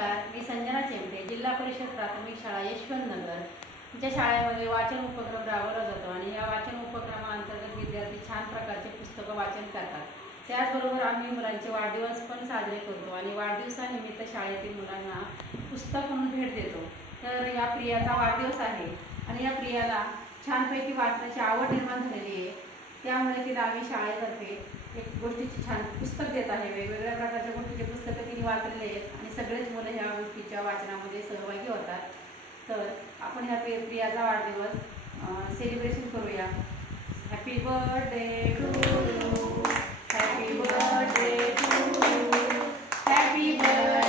नमस्कार, मी संजना चेमटे, जिल्हा परिषद प्राथमिक शाळा यशवंतनगर च्या शाळेमध्ये वाचन उपक्रम राबवला जातो आणि या वाचन उपक्रमाअंतर्गत विद्यार्थी छान प्रकारचे पुस्तकं वाचन करतात। त्याचबरोबर आम्ही मुलांचे वाढदिवस पण साजरे करतो आणि वाढदिवसानिमित्त शाळेतील मुलांना पुस्तक म्हणून भेट देतो। तर या प्रियाचा वाढदिवस आहे आणि या प्रियाला छानपैकी वाचनाची आवड निर्माण झालेली आहे, त्यामुळे तिला आम्ही शाळेतर्फे एक गोष्टीची छान पुस्तक देत आहे। वेगवेगळ्या प्रकारच्या गोष्टीचे पुस्तकं तिने वाचलेले आहेत आणि सगळेच मुलं ह्या गोष्टीच्या वाचनामध्ये सहभागी होतात। तर आपण ह्या प्रियाचा वाढदिवस सेलिब्रेशन करूया। Happy birthday to you, happy birthday to you, happy birthday